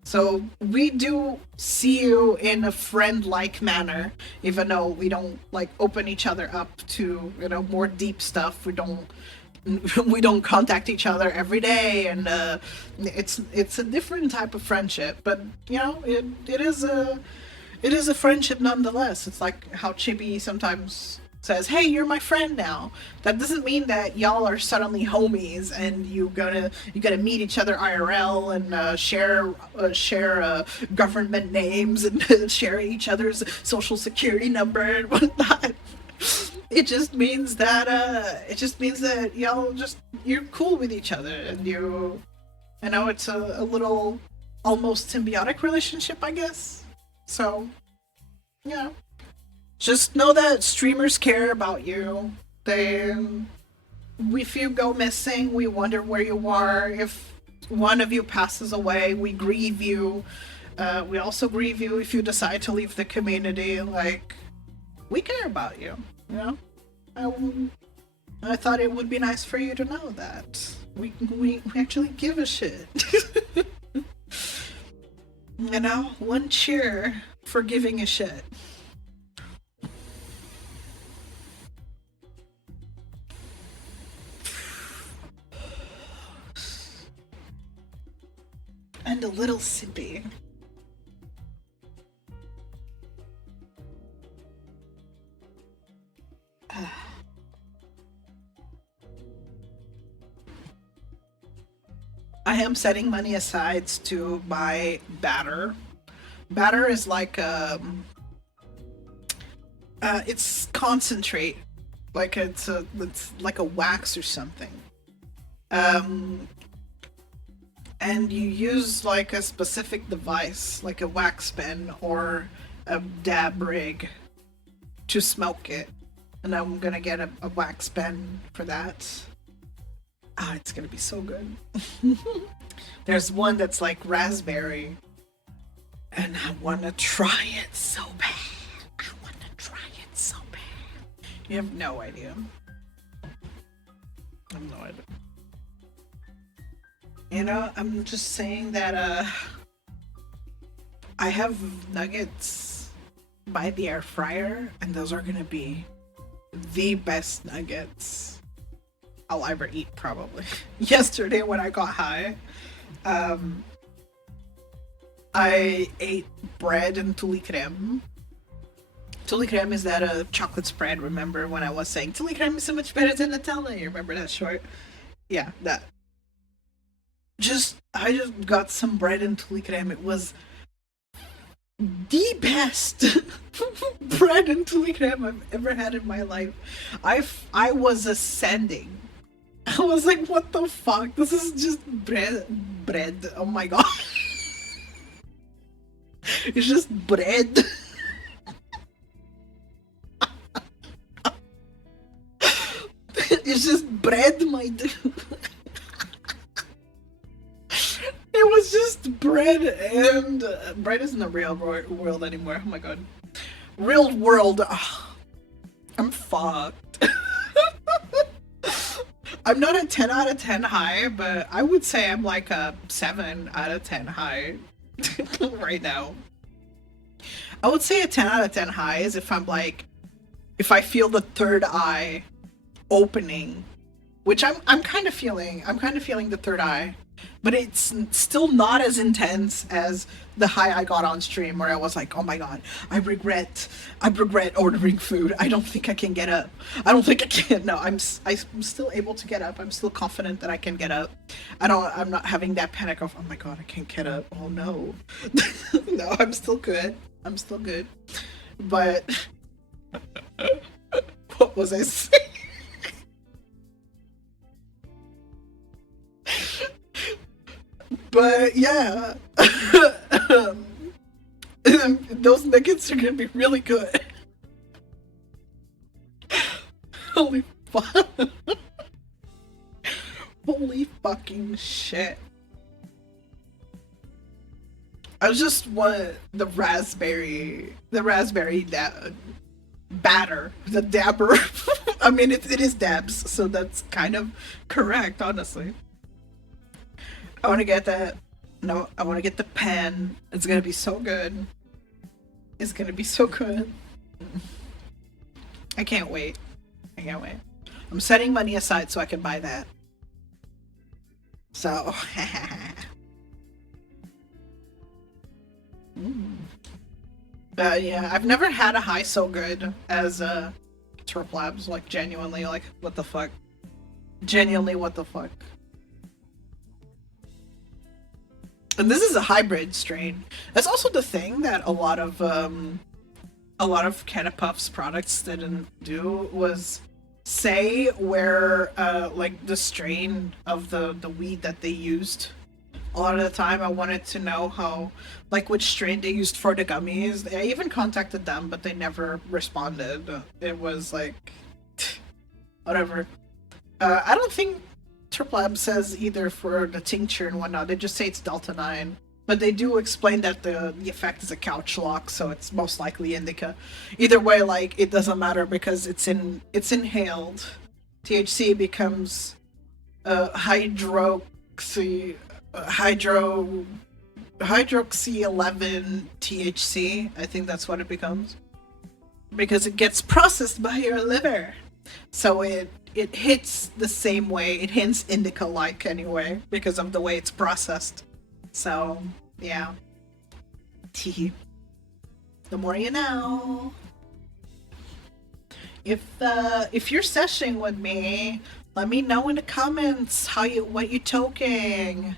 So we do see you in a friend-like manner, even though we don't like open each other up to, you know, more deep stuff. We don't contact each other every day, and it's a different type of friendship. But you know, it is a friendship nonetheless. It's like how Chibi sometimes says, "Hey, you're my friend now." That doesn't mean that y'all are suddenly homies and you gotta meet each other IRL and share government names and share each other's social security number and whatnot. It just means that y'all you're cool with each other, and I know it's a little almost symbiotic relationship, I guess. So, yeah. Just know that streamers care about you. If you go missing, we wonder where you are. If one of you passes away, we grieve you. We also grieve you if you decide to leave the community. Like, we care about you, you know? I thought it would be nice for you to know that. We actually give a shit. You know? One cheer for giving a shit. And a little sippy. I am setting money aside to buy batter. Batter is like it's concentrate, like it's like a wax or something. Um, and you use like a specific device, like a wax pen or a dab rig, to smoke it. And I'm gonna get a wax pen for that. Ah, it's gonna be so good. There's one that's like raspberry, and I wanna try it so bad. I wanna try it so bad. You have no idea. I have no idea. You know, I'm just saying that I have nuggets by the air fryer, and those are gonna be the best nuggets I'll ever eat, probably. Yesterday when I got high, I ate bread and tuli creme. Tuli creme is that a chocolate spread, remember when I was saying tuli creme is so much better than Nutella? You remember that short? Yeah, that. I just got some bread and tuli creme. It was the best bread and tuli creme I've ever had in my life. I was ascending. I was like, what the fuck? This is just bread. Oh my god. It's just bread. It's just bread, my dude. It was just bread, and bread isn't the real world anymore. Oh my god. Real world. Ugh, I'm fucked. I'm not a 10 out of 10 high, but I would say I'm like a 7 out of 10 high right now. I would say a 10 out of 10 high is if I'm like, if I feel the third eye opening, which I'm kind of feeling. I'm kind of feeling the third eye, but it's still not as intense as the high I got on stream where I was like, oh my god, I regret ordering food. I don't think I can get up. I don't think I can. No, I'm still able to get up. I'm still confident that I can get up. I'm not having that panic of, oh my god, I can't get up. Oh no. No, I'm still good. I'm still good. But what was I saying? But yeah, those nuggets are gonna be really good. Holy fuck! Holy fucking shit! I just want the raspberry batter, the dabber. I mean, it is dabs, so that's kind of correct, honestly. I want to get that. No, I want to get the pen. It's gonna be so good. It's gonna be so good. I can't wait. I can't wait. I'm setting money aside so I can buy that. So. Yeah, I've never had a high so good as Turp Labs. Like, genuinely, like, what the fuck? Genuinely, what the fuck? And this is a hybrid strain. That's also the thing that a lot of Catapuff's products didn't do, was say where like the strain of the weed that they used. A lot of the time I wanted to know how, like, which strain they used for the gummies. I even contacted them, but they never responded. It was like whatever. I don't think Triplab says either for the tincture and whatnot. They just say it's Delta 9. But they do explain that the effect is a couch lock, so it's most likely indica. Either way, like, it doesn't matter because it's inhaled. THC becomes hydroxy 11 THC. I think that's what it becomes. Because it gets processed by your liver. So it hits the same way. It hits indica-like anyway, because of the way it's processed. So, yeah. The more you know. If you're seshing with me, let me know in the comments what you toking.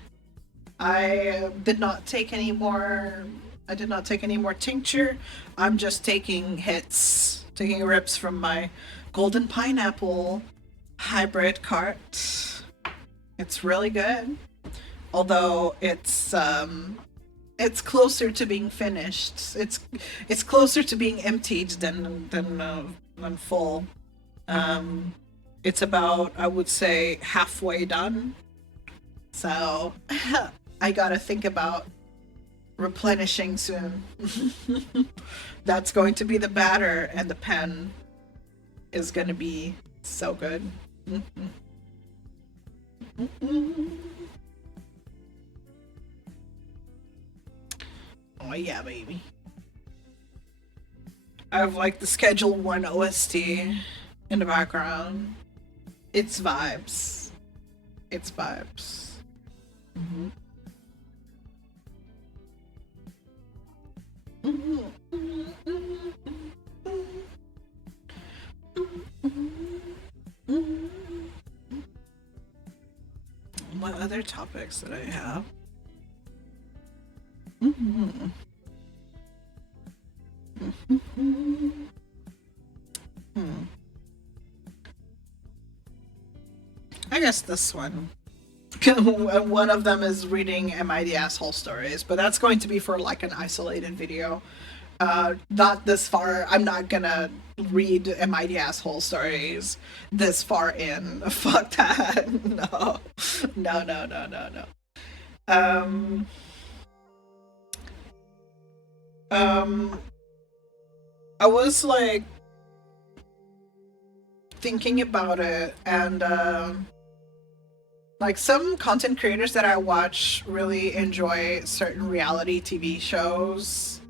I did not take any more tincture. I'm just taking rips from my golden pineapple hybrid cart. It's really good. Although it's closer to being finished. It's closer to being emptied than full. It's about, I would say, halfway done. So I gotta think about replenishing soon. That's going to be the batter, and the pen is gonna be so good. Oh yeah, baby. I have like the Schedule 1 OST in the background. It's vibes. It's vibes. What other topics that I have? I guess this one. One of them is reading Am I the Asshole stories, but that's going to be for like an isolated video. Not this far. I'm not gonna read MIT asshole stories this far in. Fuck that. No. No, no, no, no, no. Um, um, I was like thinking about it, and like some content creators that I watch really enjoy certain reality TV shows,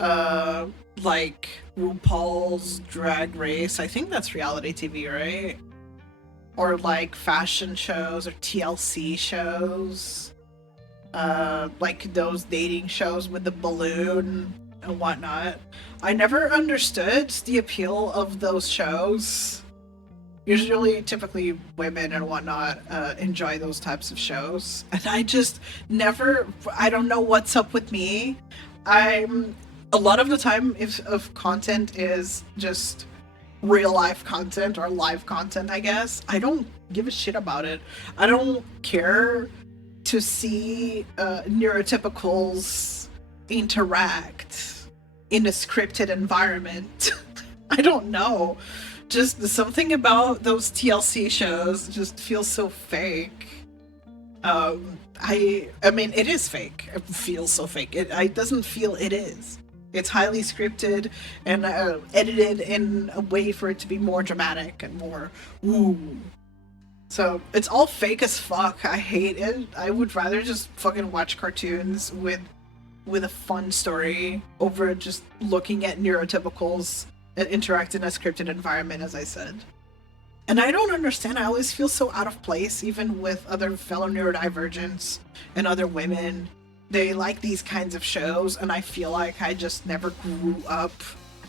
uh, like RuPaul's Drag Race. I think that's reality TV, right? Or like fashion shows or TLC shows, like those dating shows with the balloon and whatnot. I never understood the appeal of those shows. Usually, typically, women and whatnot enjoy those types of shows, and I just never. I don't know what's up with me. I'm a lot of the time, if content is just real life content or live content, I guess I don't give a shit about it. I don't care to see neurotypicals interact in a scripted environment. I don't know. Just something about those TLC shows just feels so fake. I mean, it is fake. It feels so fake. It doesn't feel it is. It's highly scripted and edited in a way for it to be more dramatic and more woo. So it's all fake as fuck. I hate it. I would rather just fucking watch cartoons with a fun story over just looking at neurotypicals that interact in a scripted environment, as I said. And I don't understand. I always feel so out of place, even with other fellow neurodivergents and other women. They like these kinds of shows, and I feel like I just never grew up.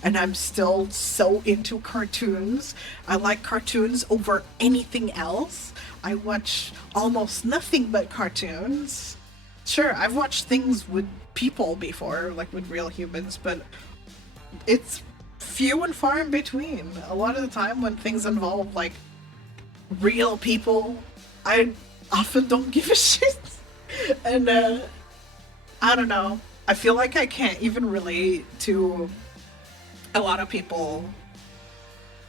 And I'm still so into cartoons. I like cartoons over anything else. I watch almost nothing but cartoons. Sure, I've watched things with people before, like with real humans, but it's few and far in between. A lot of the time when things involve like real people, I often don't give a shit. And I don't know. I feel like I can't even relate to a lot of people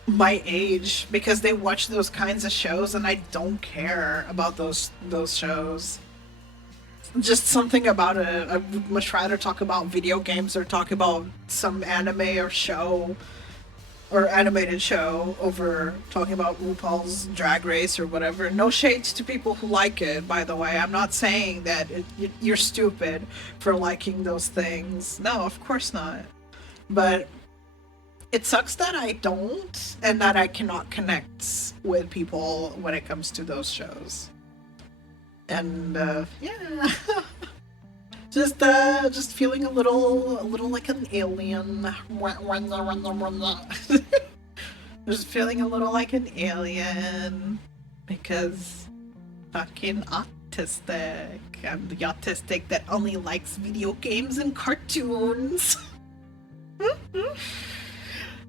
my age because they watch those kinds of shows and I don't care about those shows. Just something about it. I would much rather talk about video games or talk about some anime or show or animated show over talking about RuPaul's Drag Race or whatever. No shades to people who like it, by the way. I'm not saying that you're stupid for liking those things. No, of course not. But it sucks that I don't and that I cannot connect with people when it comes to those shows. And yeah. Just feeling a little like an alien. Just feeling a little like an alien because fucking autistic. I'm the autistic that only likes video games and cartoons.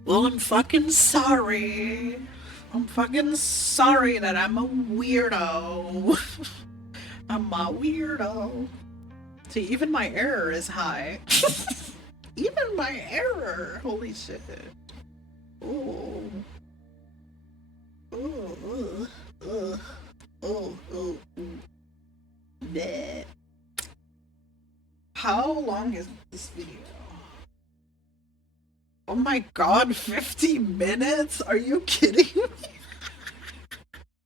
Well, I'm fucking sorry. I'm fucking sorry that I'm a weirdo. I'm a weirdo. See, even my error is high. Even my error. Holy shit. Oh. Oh. Oh. Oh. Oh. Bleh. How long is this video? Oh my god, 50 minutes? Are you kidding me?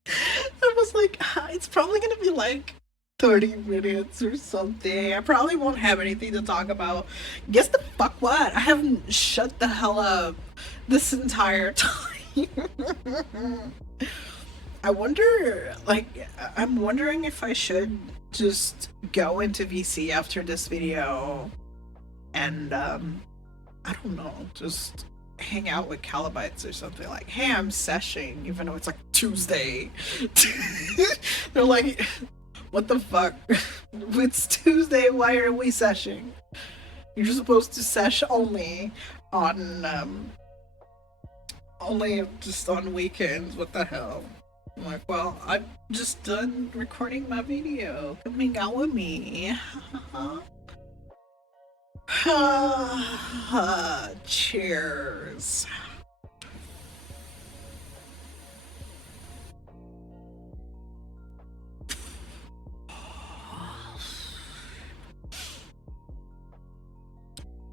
I was like, it's probably gonna be like 30 minutes or something. I probably won't have anything to talk about. Guess the fuck what? I haven't shut the hell up this entire time. I wonder, like, I'm wondering if I should just go into VC after this video and, I don't know, just hang out with Calibites or something. Like, hey, I'm seshing, even though it's like Tuesday. They're like, what the fuck? It's Tuesday, why are we seshing? You're supposed to sesh only on, only just on weekends. What the hell? I'm like, well, I'm just done recording my video. Come hang out with me. Cheers.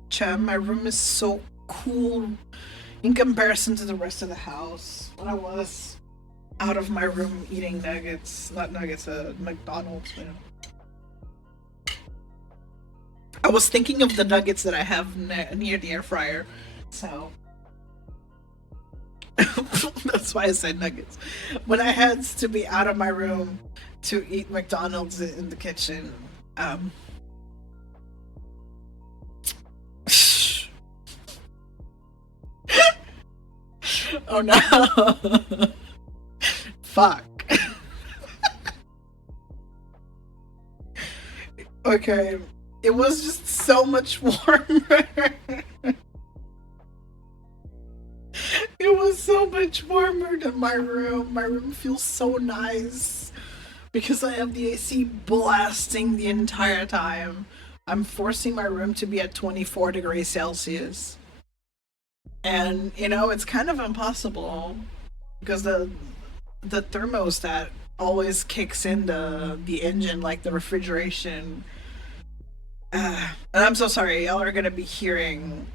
Chum, my room is so cool in comparison to the rest of the house. When I was out of my room eating nuggets, not nuggets, McDonald's. You know. I was thinking of the nuggets that I have near the air fryer, so that's why I said nuggets. When I had to be out of my room to eat McDonald's in the kitchen, oh no, fuck. Okay, it was just so much warmer. It was so much warmer than my room. My room feels so nice because I have the AC blasting the entire time. I'm forcing my room to be at 24 degrees Celsius. And you know, it's kind of impossible because the thermostat always kicks in the engine like the refrigeration. And I'm so sorry, y'all are gonna be hearing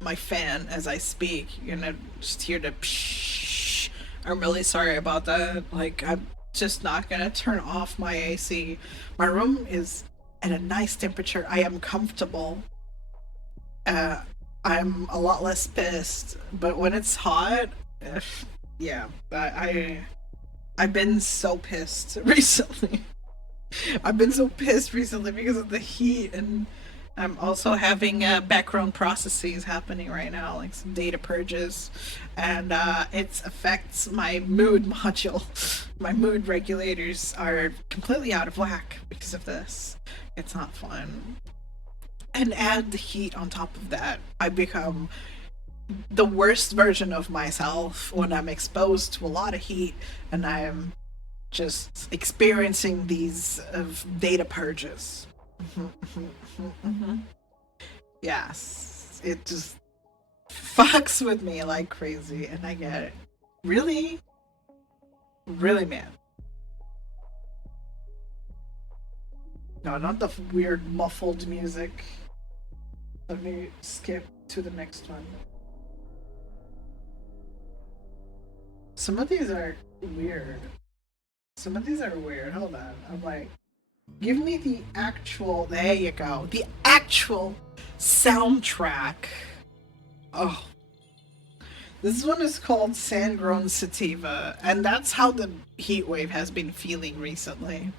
my fan as I speak. You're gonna just hear the psh. I'm really sorry about that. Like, I'm just not gonna turn off my AC. My room is at a nice temperature. I am comfortable. Uh, I'm a lot less pissed. But when it's hot, yeah, I've been so pissed recently. I've been so pissed recently because of the heat, and I'm also having background processes happening right now, like some data purges, and it affects my mood module. My mood regulators are completely out of whack because of this. It's not fun. And add the heat on top of that, I become the worst version of myself when I'm exposed to a lot of heat and I'm just experiencing these data purges. Yes, it just fucks with me like crazy, and I get it. Really, really mad. No, not the weird muffled music. Let me skip to the next one. Some of these are weird. Some of these are weird. Hold on. I'm like, give me the actual. There you go. The actual soundtrack. Oh, this one is called Sandgrown Sativa, and that's how the heat wave has been feeling recently.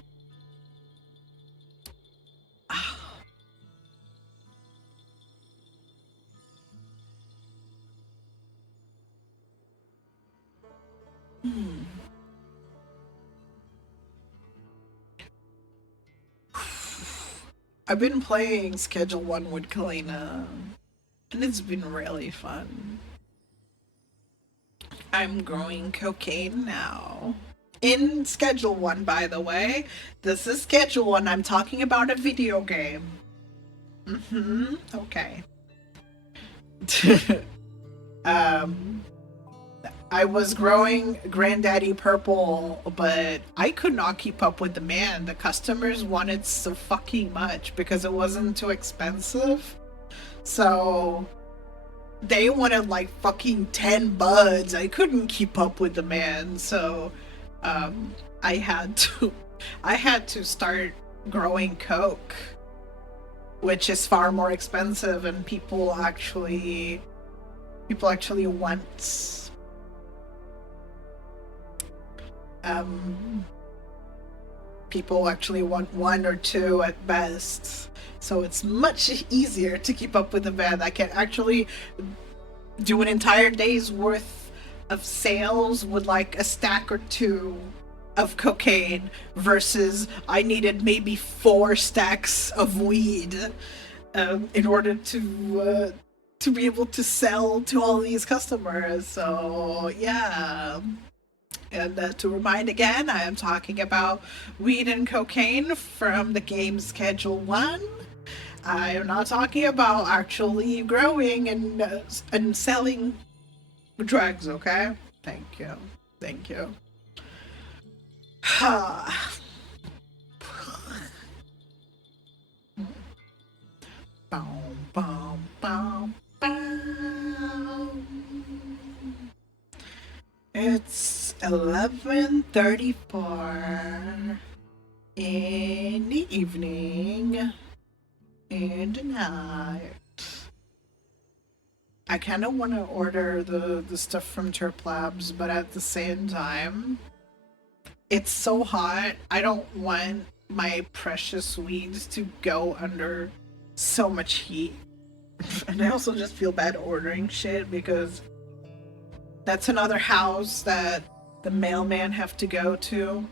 Hmm. I've been playing Schedule 1 with Kalina, and it's been really fun. I'm growing cocaine now. In Schedule 1, by the way. This is Schedule 1. I'm talking about a video game. Mm-hmm. Okay. um, I was growing Granddaddy Purple, but I could not keep up with demand. The customers wanted so fucking much because it wasn't too expensive. So they wanted like fucking 10 buds. I couldn't keep up with demand. So um, I had to I had to start growing coke, which is far more expensive, and people actually want um people actually want one or two at best. So it's much easier to keep up with the band. I can actually do an entire day's worth of sales with like a stack or two of cocaine versus I needed maybe 4 stacks of weed in order to be able to sell to all these customers. So yeah. And to remind again, I am talking about weed and cocaine from the game Schedule 1. I am not talking about actually growing and selling drugs, okay? Thank you. Thank you. Boom, boom, boom, boom. It's 11:34 in the evening, in the night. I kind of want to order the stuff from Chirp Labs, but at the same time, it's so hot. I don't want my precious weeds to go under so much heat. And I also just feel bad ordering shit because that's another house that the mailman have to go to.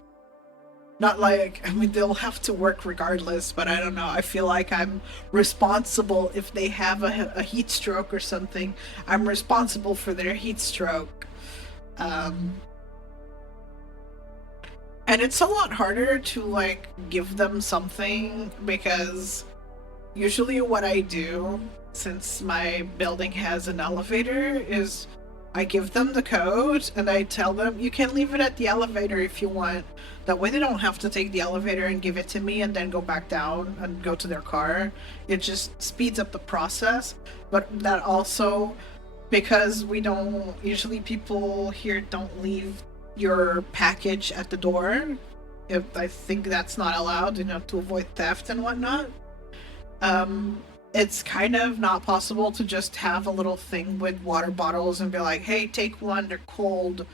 Not like, I mean, they'll have to work regardless, but I don't know. I feel like I'm responsible if they have a heat stroke or something. I'm responsible for their heat stroke. Um, and it's a lot harder to, like, give them something because usually what I do, since my building has an elevator, is I give them the code and I tell them you can leave it at the elevator if you want. That way they don't have to take the elevator and give it to me and then go back down and go to their car. It just speeds up the process. But that also, because we don't, usually people here don't leave your package at the door. If I think that's not allowed, to avoid theft and whatnot. It's kind of not possible to just have a little thing with water bottles and be like, hey, take one, they're cold,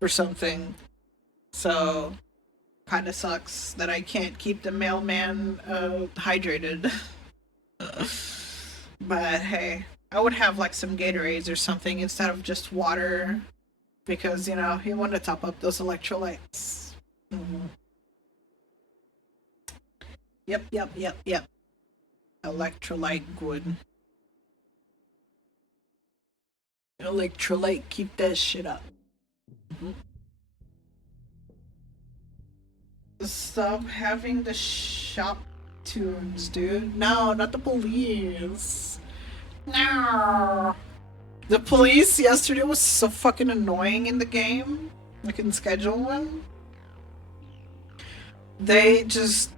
or something. So, kind of sucks that I can't keep the mailman hydrated. But hey, I would have like some Gatorades or something instead of just water because, you want to top up those electrolytes. Mhm. Yep, yep, yep, yep. Electrolyte good. Electrolyte, keep that shit up. Mhm. Stop having the shop tunes, dude. No, not the police. No. The police yesterday was so fucking annoying in the game. Like in schedule one. They just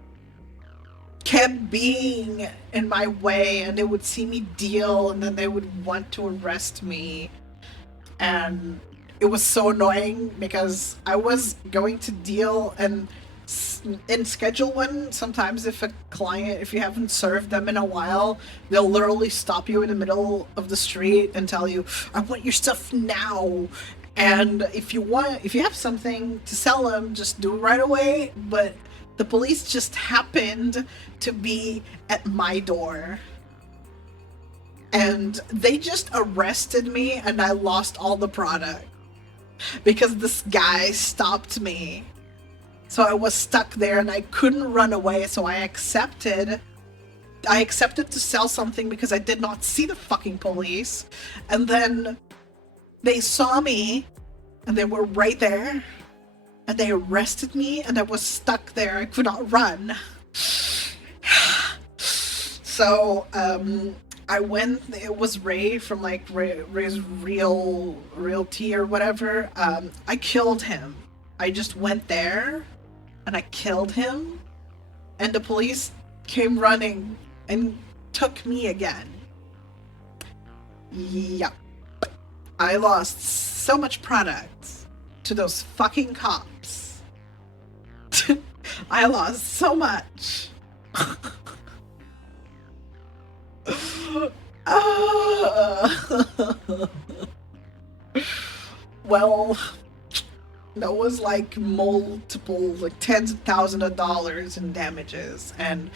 kept being in my way and they would see me deal and then they would want to arrest me. And it was so annoying because I was going to deal and in schedule one, sometimes if you haven't served them in a while, they'll literally stop you in the middle of the street and tell you, I want your stuff now. And if you have something to sell them, just do it right away. But the police just happened to be at my door and they just arrested me and I lost all the product because this guy stopped me. So I was stuck there and I couldn't run away, so I accepted to sell something because I did not see the fucking police. And then they saw me and they were right there and they arrested me and I was stuck there. I could not run. So I went. It was Ray from like Ray's Realty or whatever. I killed him. I just went there and I killed him, and the police came running and took me again. Yep. I lost so much product to those fucking cops. I lost so much. Well, that was like multiple, like tens of thousands of dollars in damages, and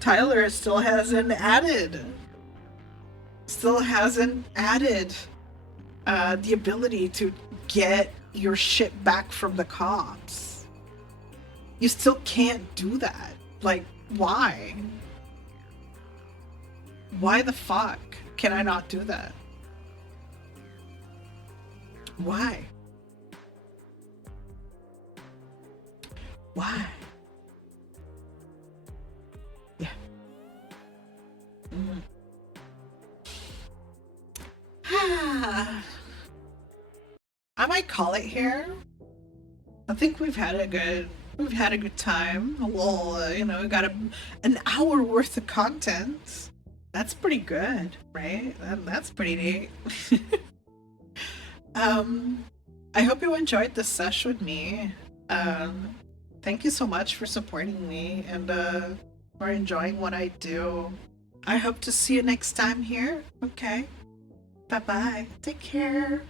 Tyler still hasn't added the ability to get your shit back from the cops. You still can't do that. Like, why? Why the fuck can I not do that? Why? Why? Yeah. call it here. I think we've had a good time. A little, we got an hour worth of content. That's pretty good, right? That's pretty neat. I hope you enjoyed this sesh with me. Thank you so much for supporting me and for enjoying what I do. I hope to see you next time here. Okay. Bye bye. Take care.